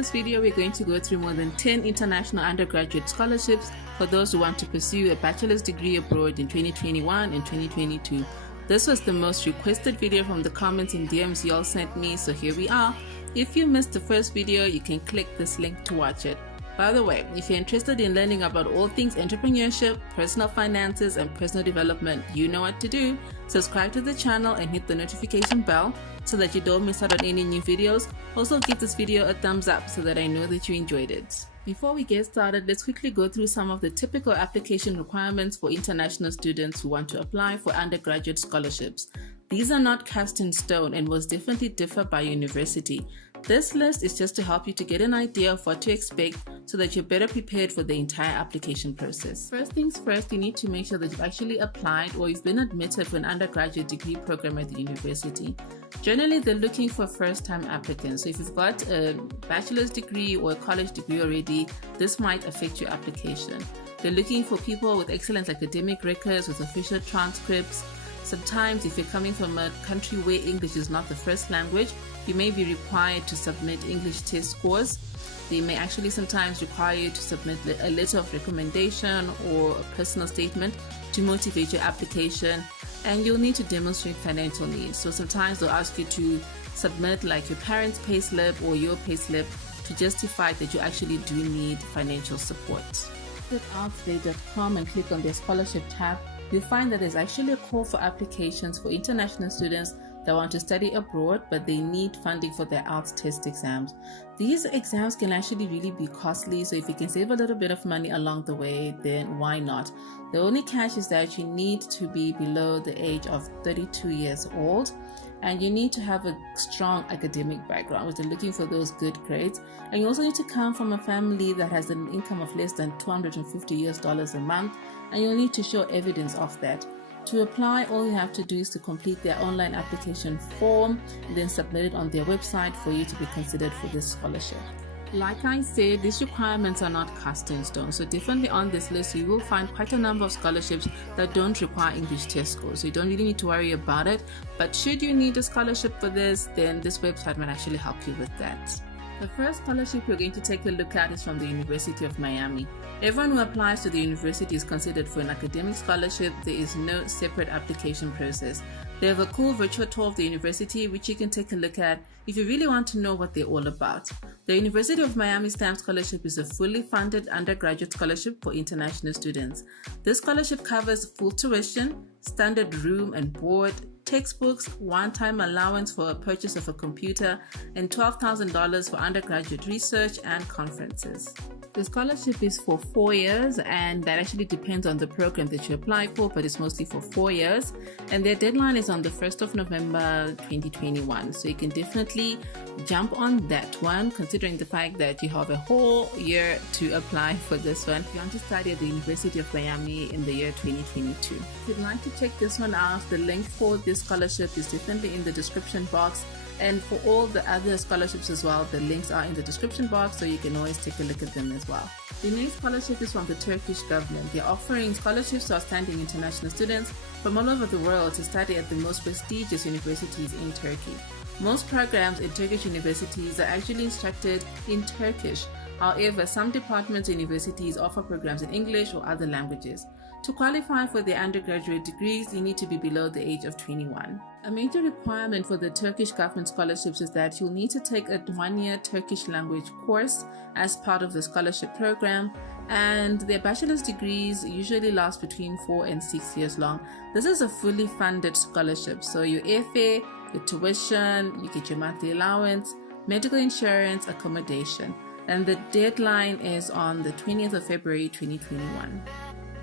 this video, we're going to go through more than 10 international undergraduate scholarships for those who want to pursue a bachelor's degree abroad in 2021 and 2022. This was the most requested video from the comments and DMs you all sent me, so here we are. If you missed the first video, you can click this link to watch it. By the way, if you're interested in learning about all things entrepreneurship, personal finances, and personal development, you know what to do. Subscribe to the channel and hit the notification bell so that you don't miss out on any new videos. Also, give this video a thumbs up so that I know that you enjoyed it. Before we get started, let's quickly go through some of the typical application requirements for international students who want to apply for undergraduate scholarships. These are not cast in stone and will definitely differ by university. This list is just to help you to get an idea of what to expect so that you're better prepared for the entire application process. First things first, you need to make sure that you've actually applied or you've been admitted for an undergraduate degree program at the university. Generally, they're looking for first-time applicants. So if you've got a bachelor's degree or a college degree already, this might affect your application. They're looking for people with excellent academic records, with official transcripts. Sometimes if you're coming from a country where English is not the first language, you may be required to submit English test scores. They may actually sometimes require you to submit a letter of recommendation or a personal statement to motivate your application, and you'll need to demonstrate financial needs. So sometimes they'll ask you to submit like your parents' payslip or your payslip to justify that you actually do need financial support. Visit outstate.com and click on their scholarship tab. You'll find that there's actually a call for applications for international students that want to study abroad, but they need funding for their IELTS test exams. These exams can actually really be costly, so if you can save a little bit of money along the way, then why not? The only catch is that you need to be below the age of 32 years old, and you need to have a strong academic background, which they're looking for those good grades. And you also need to come from a family that has an income of less than $250 a month, and you'll need to show evidence of that. To apply, all you have to do is to complete their online application form and then submit it on their website for you to be considered for this scholarship. Like I said, these requirements are not cast in stone, so definitely on this list you will find quite a number of scholarships that don't require English test scores, so you don't really need to worry about it. But should you need a scholarship for this, then this website might actually help you with that. The first scholarship we're going to take a look at is from the University of Miami. Everyone who applies to the university is considered for an academic scholarship. There is no separate application process. They have a cool virtual tour of the university which you can take a look at if you really want to know what they're all about. The University of Miami STEM Scholarship is a fully funded undergraduate scholarship for international students. This scholarship covers full tuition, standard room and board, textbooks, one-time allowance for a purchase of a computer, and $12,000 for undergraduate research and conferences. The scholarship is for 4 years, and that actually depends on the program that you apply for, but it's mostly for 4 years. And their deadline is on the 1st of November 2021. So you can definitely jump on that one, considering the fact that you have a whole year to apply for this one if you want to study at the University of Miami in the year 2022. If you'd like to check this one out, the link for this scholarship is definitely in the description box. And for all the other scholarships as well, the links are in the description box, so you can always take a look at them as well. The next scholarship is from the Turkish government. They're offering scholarships to outstanding international students from all over the world to study at the most prestigious universities in Turkey. Most programs in Turkish universities are actually instructed in Turkish. However, some departments and universities offer programs in English or other languages. To qualify for their undergraduate degrees, you need to be below the age of 21. A major requirement for the Turkish government scholarships is that you'll need to take a 1-year Turkish language course as part of the scholarship program, and their bachelor's degrees usually last between 4 and 6 years long. This is a fully funded scholarship, so your airfare, your tuition, you get your monthly allowance, medical insurance, accommodation, and the deadline is on the 20th of February 2021.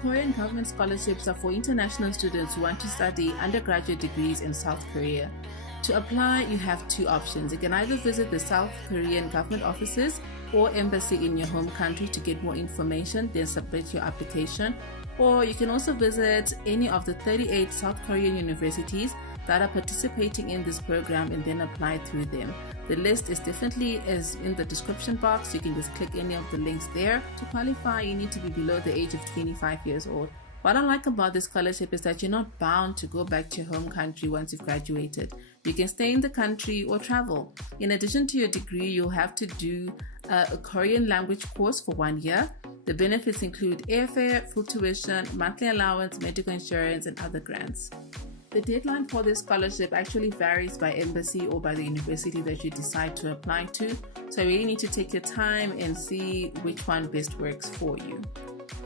Korean government scholarships are for international students who want to study undergraduate degrees in South Korea. To apply, you have two options. You can either visit the South Korean government offices or embassy in your home country to get more information, then submit your application. Or you can also visit any of the 38 South Korean universities that are participating in this program and then apply through them. The list is definitely in the description box. You can just click any of the links there. To qualify, you need to be below the age of 25 years old. What I like about this scholarship is that you're not bound to go back to your home country once you've graduated. You can stay in the country or travel. In addition to your degree, you'll have to do a Korean language course for 1 year. The benefits include airfare, full tuition, monthly allowance, medical insurance, and other grants. The deadline for this scholarship actually varies by embassy or by the university that you decide to apply to. So you really need to take your time and see which one best works for you.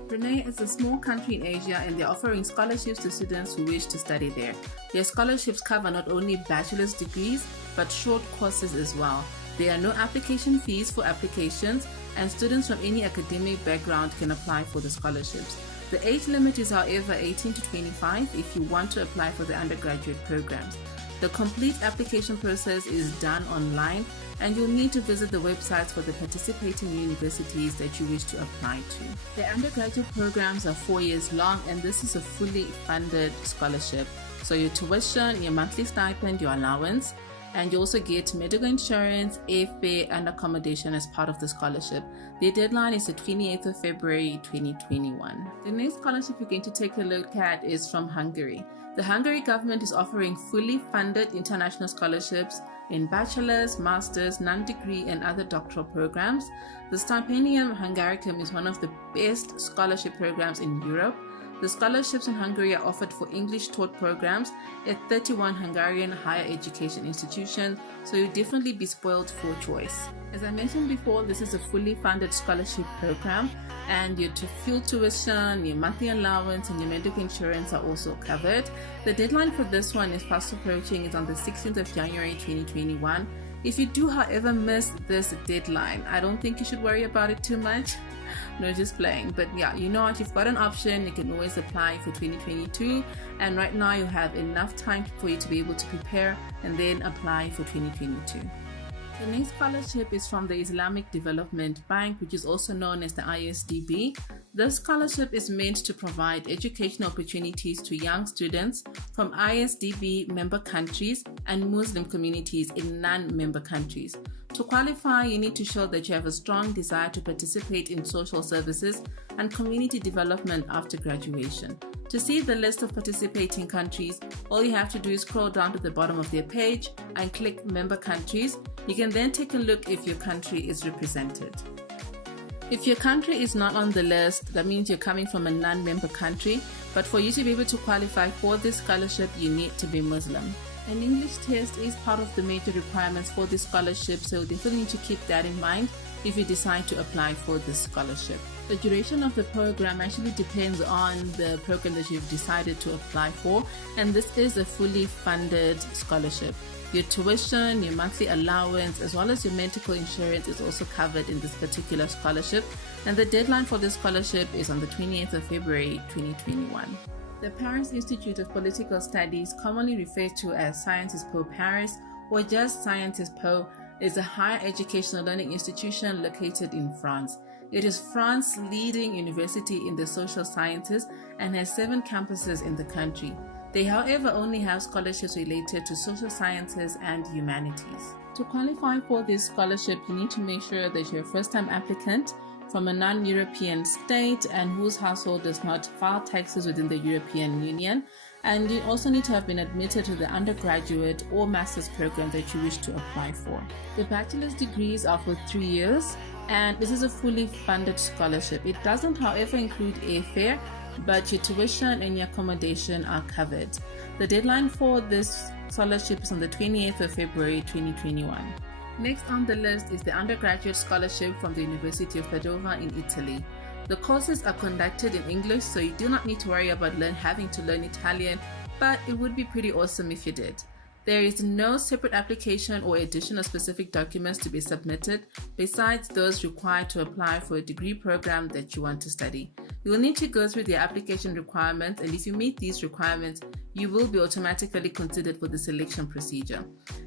Brunei is a small country in Asia and they're offering scholarships to students who wish to study there. Their scholarships cover not only bachelor's degrees, but short courses as well. There are no application fees for applications, and students from any academic background can apply for the scholarships. The age limit is however 18 to 25 if you want to apply for the undergraduate programs. The complete application process is done online, and you'll need to visit the websites for the participating universities that you wish to apply to. The undergraduate programs are 4 years long, and this is a fully funded scholarship. So your tuition, your monthly stipend, your allowance, and you also get medical insurance, airfare, and accommodation as part of the scholarship. The deadline is the 28th of February 2021. The next scholarship we're going to take a look at is from Hungary. The Hungary government is offering fully funded international scholarships in bachelor's, master's, non-degree, and other doctoral programs. The Stipendium Hungaricum is one of the best scholarship programs in Europe. The scholarships in Hungary are offered for English-taught programs at 31 Hungarian higher education institutions, so you'll definitely be spoiled for choice. As I mentioned before, this is a fully funded scholarship program, and your fuel tuition, your monthly allowance, and your medical insurance are also covered. The deadline for this one is fast approaching. It's on the 16th of January 2021. If you do, however, miss this deadline, I don't think you should worry about it too much. No, just playing. But yeah, you know what? You've got an option. You can always apply for 2022. And right now you have enough time for you to be able to prepare and then apply for 2022. The next scholarship is from the Islamic Development Bank, which is also known as the ISDB. This scholarship is meant to provide educational opportunities to young students from ISDB member countries and Muslim communities in non-member countries. To qualify, you need to show that you have a strong desire to participate in social services and community development after graduation. To see the list of participating countries, all you have to do is scroll down to the bottom of their page and click Member Countries. You can then take a look if your country is represented. If your country is not on the list, that means you're coming from a non-member country, but for you to be able to qualify for this scholarship, you need to be Muslim. An English test is part of the major requirements for this scholarship, so definitely need to keep that in mind if you decide to apply for this scholarship. The duration of the program actually depends on the program that you've decided to apply for, and this is a fully funded scholarship. Your tuition, your monthly allowance, as well as your medical insurance is also covered in this particular scholarship, and the deadline for this scholarship is on the 28th of February 2021. The Paris Institute of Political Studies, commonly referred to as Sciences Po Paris or just Sciences Po, is a higher educational learning institution located in France. It is France's leading university in the social sciences and has 7 campuses in the country. They, however, only have scholarships related to social sciences and humanities. To qualify for this scholarship, you need to make sure that you're a first-time applicant from a non-European state and whose household does not file taxes within the European Union. And you also need to have been admitted to the undergraduate or master's program that you wish to apply for. The bachelor's degrees are for 3 years, and this is a fully funded scholarship. It doesn't, however, include airfare, but your tuition and your accommodation are covered. The deadline for this scholarship is on the 28th of February 2021. Next on the list is the undergraduate scholarship from the University of Padova in Italy. The courses are conducted in English, so you do not need to worry about having to learn Italian, but it would be pretty awesome if you did. There is no separate application or additional specific documents to be submitted besides those required to apply for a degree program that you want to study. You will need to go through the application requirements, and if you meet these requirements, you will be automatically considered for the selection procedure.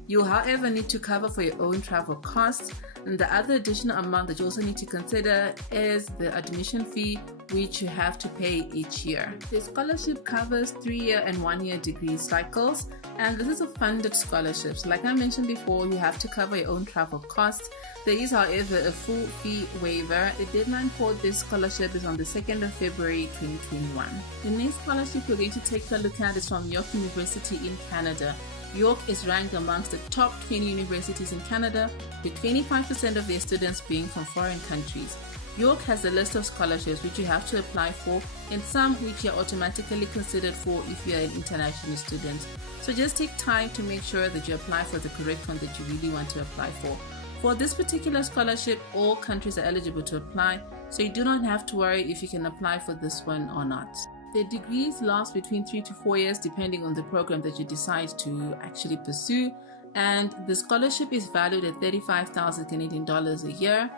You will, however, need to cover for your own travel costs, and the other additional amount that you also need to consider is the admission fee which you have to pay each year. The scholarship covers 3-year and 1-year degree cycles, and this is a funded scholarship. So like I mentioned before, you have to cover your own travel costs. There is, however, a full fee waiver. The deadline for this scholarship is on the 2nd of February 2021. The next scholarship we're going to take a look at is from York University in Canada. York is ranked amongst the top 20 universities in Canada, with 25% of their students being from foreign countries. York has a list of scholarships which you have to apply for, and some which you are automatically considered for if you are an international student. So just take time to make sure that you apply for the correct one that you really want to apply for. For this particular scholarship, all countries are eligible to apply, so you do not have to worry if you can apply for this one or not. The degrees last between 3 to 4 years depending on the program that you decide to actually pursue, and the scholarship is valued at 35,000 Canadian dollars a year.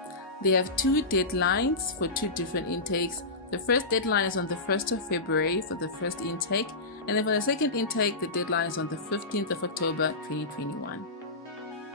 They have 2 deadlines for 2 different intakes. The first deadline is on the 1st of February for the first intake, and then for the second intake, the deadline is on the 15th of October 2021.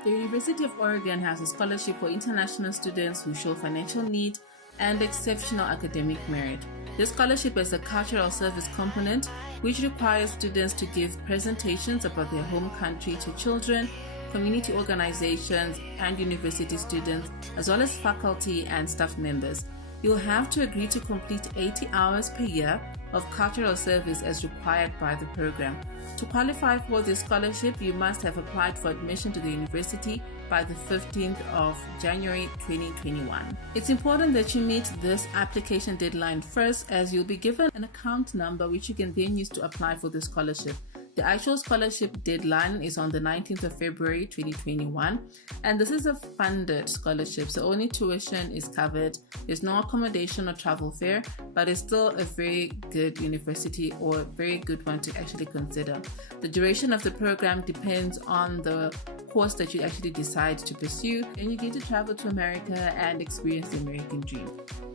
The University of Oregon has a scholarship for international students who show financial need and exceptional academic merit. This scholarship has a cultural service component, which requires students to give presentations about their home country to children, community organizations, and university students, as well as faculty and staff members. You'll have to agree to complete 80 hours per year of cultural service as required by the program. To qualify for this scholarship, you must have applied for admission to the university by the 15th of January 2021. It's important that you meet this application deadline first, as you'll be given an account number which you can then use to apply for the scholarship. The actual scholarship deadline is on the 19th of February 2021, and this is a funded scholarship, so only tuition is covered. There's no accommodation or travel fare, but it's still a very good university, or a very good one to actually consider. The duration of the program depends on the course that you actually decide to pursue, and you get to travel to America and experience the American dream.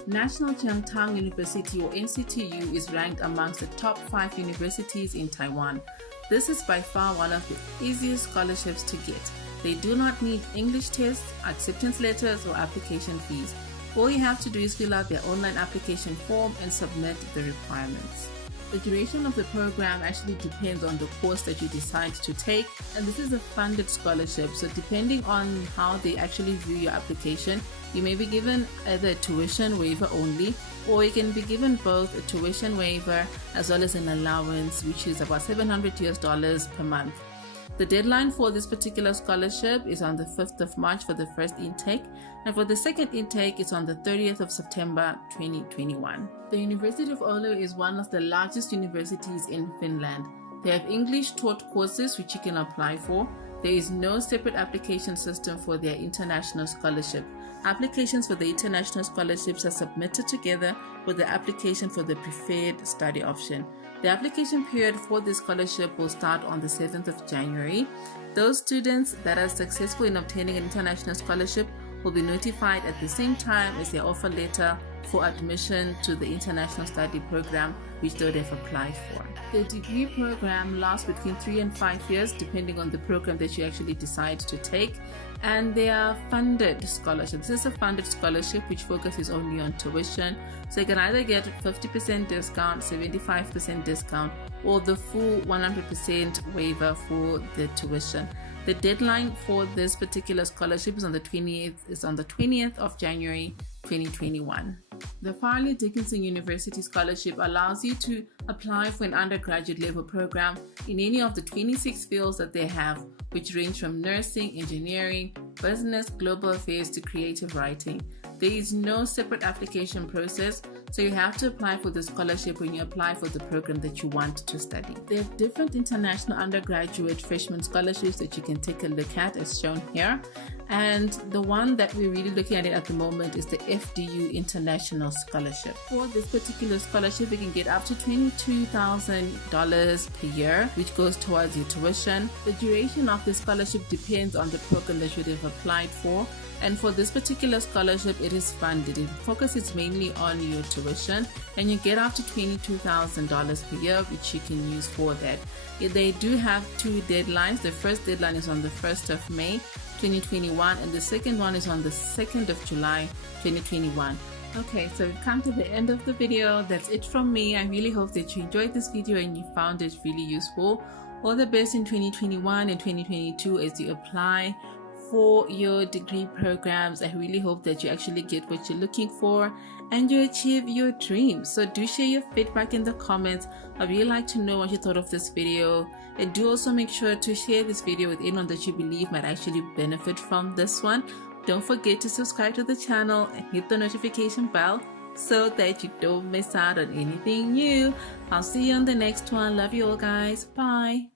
National Cheng Tang University, or NCTU, is ranked amongst the top 5 universities in Taiwan. This is by far one of the easiest scholarships to get. They do not need English tests, acceptance letters, or application fees. All you have to do is fill out their online application form and submit the requirements. The duration of the program actually depends on the course that you decide to take, and this is a funded scholarship, so depending on how they actually view your application, you may be given either a tuition waiver only, or you can be given both a tuition waiver as well as an allowance, which is about $700 per month. The deadline for this particular scholarship is on the 5th of March for the first intake, and for the second intake it's on the 30th of September 2021. The University of Oulu is one of the largest universities in Finland. They have English taught courses which you can apply for. There is no separate application system for their international scholarship. Applications for the international scholarships are submitted together with the application for the preferred study option. The application period for this scholarship will start on the 7th of January. Those students that are successful in obtaining an international scholarship will be notified at the same time as their offer letter for admission to the international study program which they have applied for. The degree program lasts between 3 and 5 years depending on the program that you actually decide to take, and they are funded scholarships. This is a funded scholarship which focuses only on tuition, so you can either get 50% discount, 75% discount, or the full 100% waiver for the tuition. The deadline for this particular scholarship is on the 20th of January 2021. The Farley Dickinson University Scholarship allows you to apply for an undergraduate level program in any of the 26 fields that they have, which range from nursing, engineering, business, global affairs to creative writing. There is no separate application process, so you have to apply for the scholarship when you apply for the program that you want to study. There are different international undergraduate freshman scholarships that you can take a look at as shown here. And the one that we're really looking at the moment is the FDU International Scholarship. For this particular scholarship, you can get up to $22,000 per year, which goes towards your tuition. The duration of the scholarship depends on the program that you have applied for. And for this particular scholarship, it is funded. It focuses mainly on your tuition, and you get up to $22,000 per year, which you can use for that. They do have 2 deadlines. The first deadline is on the 1st of May 2021, and the second one is on the 2nd of July 2021. Okay, so we've come to the end of the video. That's it from me. I really hope that you enjoyed this video and you found it really useful. All the best in 2021 and 2022 as you apply for your degree programs. I really hope that you actually get what you're looking for and you achieve your dreams. So do share your feedback in the comments. I really like to know what you thought of this video, and do also make sure to share this video with anyone that you believe might actually benefit from this one. Don't forget to subscribe to the channel and hit the notification bell so that you don't miss out on anything new. I'll see you on the next one. Love you all, guys. Bye.